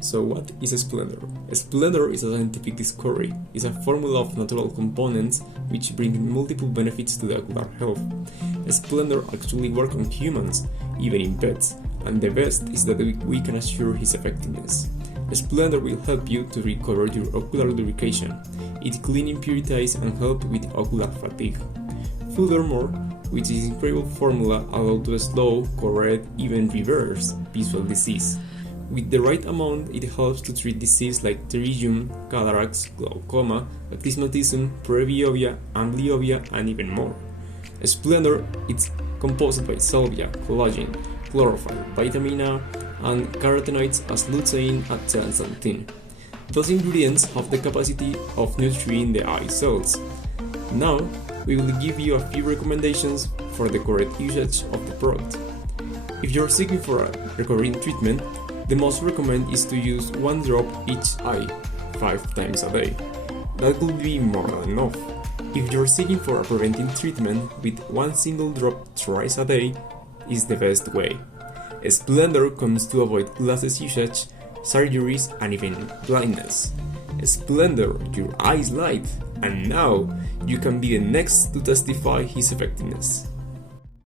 So what is Esplendor? Esplendor is a scientific discovery. It's a formula of natural components which bring multiple benefits to the ocular health. Esplendor actually works on humans, even in pets, and the best is that we can assure its effectiveness. Esplendor will help you to recover your ocular lubrication. It cleans impurities and helps with ocular fatigue. Furthermore, with this incredible formula allows to slow, correct, even reverse visual disease. With the right amount, it helps to treat diseases like pterygium, cataracts, glaucoma, astigmatism, presbyopia, amblyopia, and even more. Esplendor is composed by salvia, collagen, chlorophyll, vitamin A, and carotenoids as lutein and zeaxanthin. Those ingredients have the capacity of nurturing the eye cells. Now, we will give you a few recommendations for the correct usage of the product. If you're seeking for a recurring treatment, the most recommended is to use 1 drop each eye, 5 times a day. That could be more than enough. If you're seeking for a preventive treatment, with 1 single drop thrice a day is the best way. Esplendor comes to avoid glasses usage, surgeries, and even blindness. Esplendor, your eyes light, and now you can be the next to testify his effectiveness.